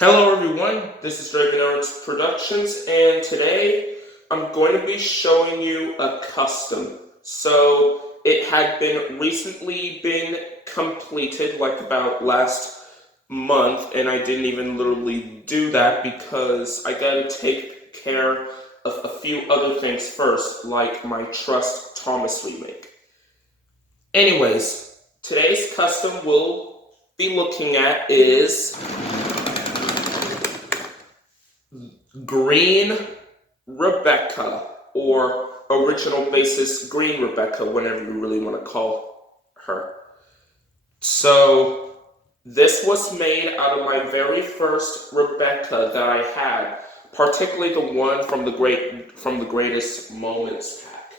Hello everyone, this is ADuckProductions, and today I'm going to be showing you a custom. So it had been recently been completed, like about last month, and I didn't even literally do that because I gotta take care of a few other things first, like my Trust Thomas remake. Anyways, today's custom we'll be looking at is Green Rebecca, or original basis Green Rebecca, whenever you really want to call her. So, this was made out of my very first Rebecca that I had, particularly the one from the Greatest Moments pack.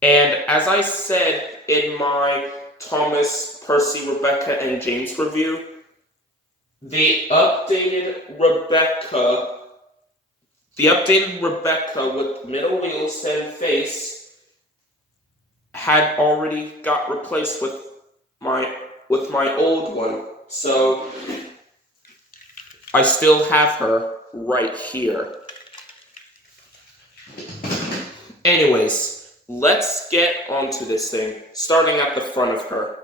And as I said in my Thomas, Percy, Rebecca, and James review, the updated Rebecca The updated Rebecca with middle wheels and face had already got replaced with my old one. So I still have her right here. Anyways, let's get onto this thing, starting at the front of her.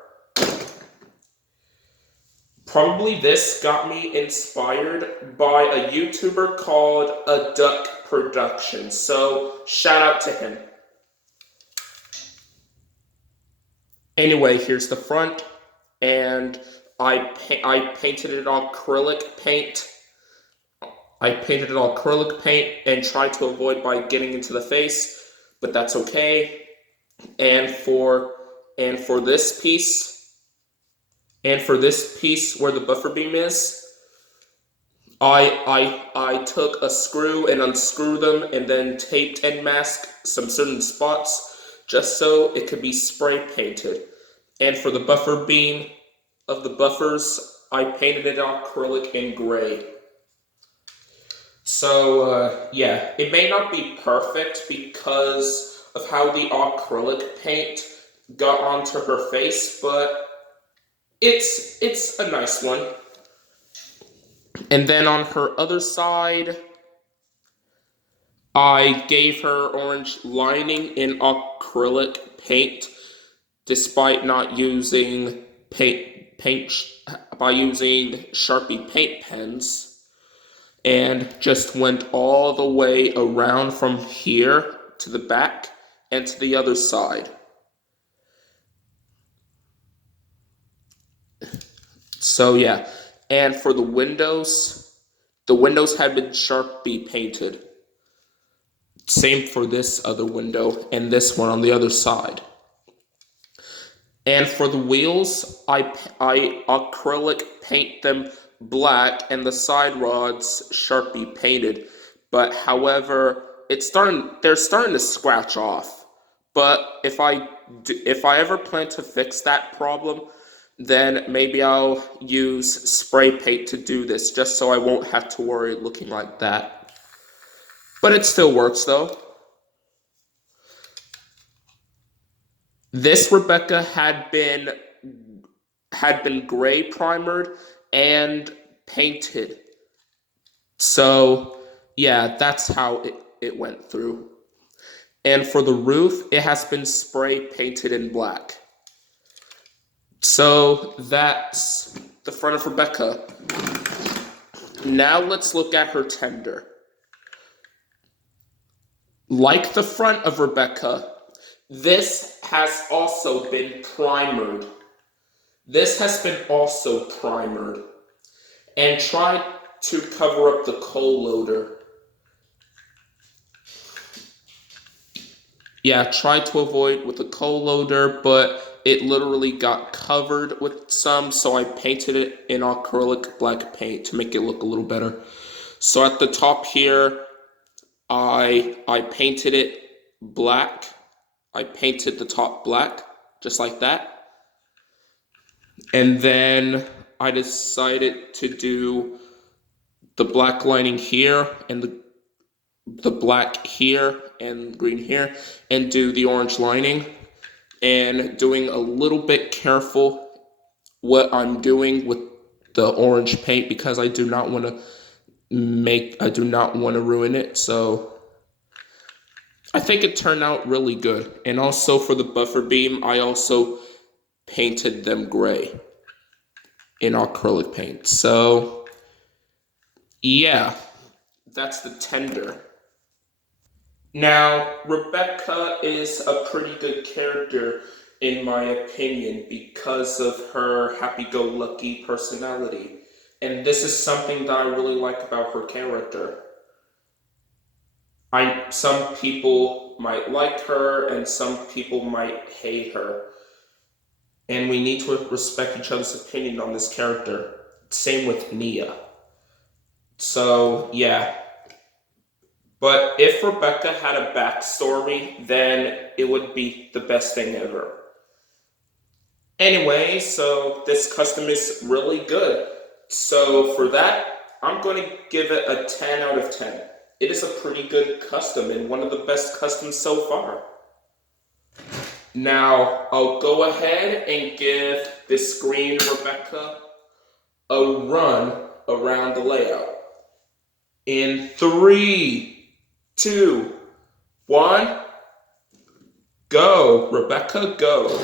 Probably this got me inspired by a YouTuber called ADuckProductions, so shout out to him. Anyway, here's the front, and I painted it all acrylic paint. I painted it all acrylic paint and tried to avoid by getting into the face, but that's okay. And for this piece, where the buffer beam is, I took a screw and unscrewed them and then taped and masked some certain spots just so it could be spray painted. And for the buffer beam of the buffers, I painted it acrylic in gray. So yeah, it may not be perfect because of how the acrylic paint got onto her face, but it's a nice one. And then on her other side, I gave her orange lining in acrylic paint, despite not using paint by using Sharpie paint pens, and just went all the way around from here to the back and to the other side. So yeah, and for the windows had been Sharpie painted. Same for this other window and this one on the other side. And for the wheels, I acrylic paint them black and the side rods Sharpie painted. But however, they're starting to scratch off. But if I ever plan to fix that problem, then maybe I'll use spray paint to do this, just so I won't have to worry looking like that. But it still works though. This Rebecca had been gray primered and painted. So yeah, that's how it went through. And for the roof, it has been spray painted in black. So that's the front of Rebecca. Now let's look at her tender. Like the front of Rebecca, this has also been primered. This has been also primered. And tried to cover up the coal loader. Yeah, tried to avoid with the coal loader, but it literally got covered with some, so I painted it in acrylic black paint to make it look a little better. So at the top here, I painted it black. I painted the top black, just like that. And then I decided to do the black lining here and the black here and green here, and do the orange lining, and doing a little bit careful what I'm doing with the orange paint because I do not want to ruin it. So I think it turned out really good. And also for the buffer beam, I also painted them gray in acrylic paint. So yeah, that's the tender. Now, Rebecca is a pretty good character in my opinion because of her happy-go-lucky personality. And this is something that I really like about her character. Some people might like her and some people might hate her. And we need to respect each other's opinion on this character. Same with Nia. So, yeah. But if Rebecca had a backstory, then it would be the best thing ever. Anyway, so this custom is really good. So for that, I'm going to give it a 10 out of 10. It is a pretty good custom and one of the best customs so far. Now, I'll go ahead and give this green Rebecca a run around the layout. In 3, 2, 1, go! Rebecca, go!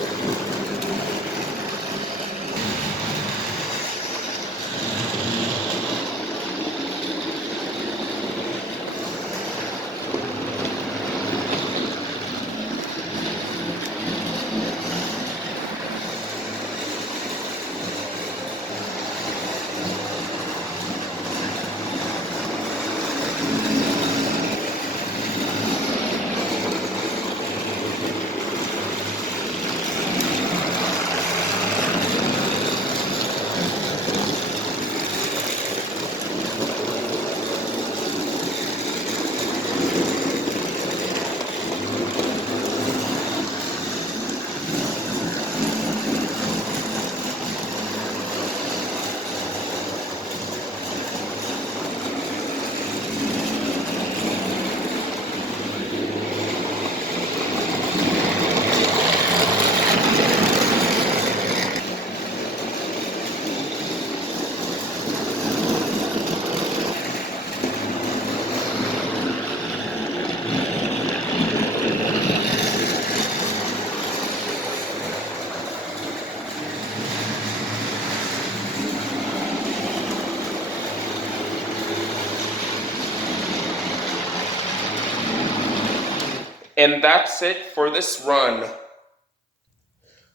And that's it for this run.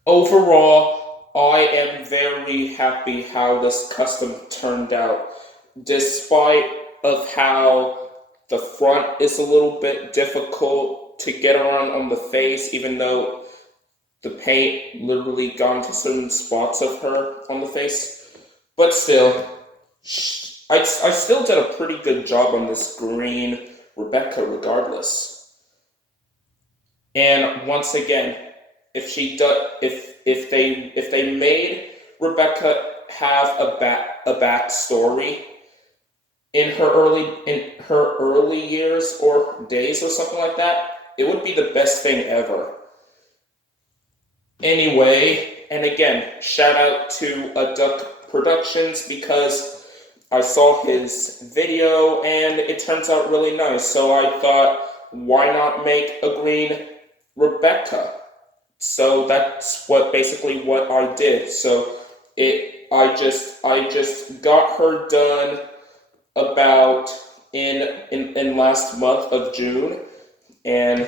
Overall, I am very happy how this custom turned out. Despite of how the front is a little bit difficult to get around on the face, even though the paint literally got into certain spots of her on the face. But still, I still did a pretty good job on this green Rebecca regardless. And once again, if they made Rebecca have a backstory in her early years or days or something like that, it would be the best thing ever. Anyway, and again, shout out to ADuckProductions because I saw his video and it turns out really nice. So I thought, why not make a green Rebecca? So that's basically what I did. So I just got her done about in last month of June, and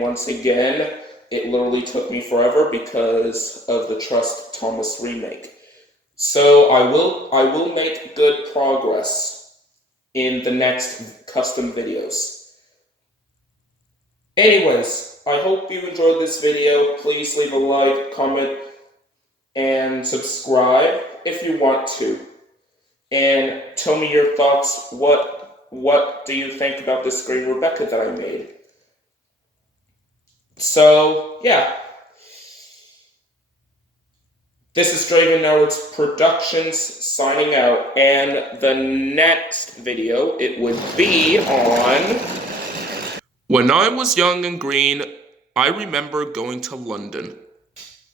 once again, it literally took me forever because of the Trust Thomas remake. So I will make good progress in the next custom videos. Anyways, I hope you enjoyed this video. Please leave a like, comment, and subscribe if you want to. And tell me your thoughts. What do you think about this green Rebecca that I made? So, yeah. This is ADuckProductions signing out. And the next video, it would be on... When I was young and green, I remember going to London.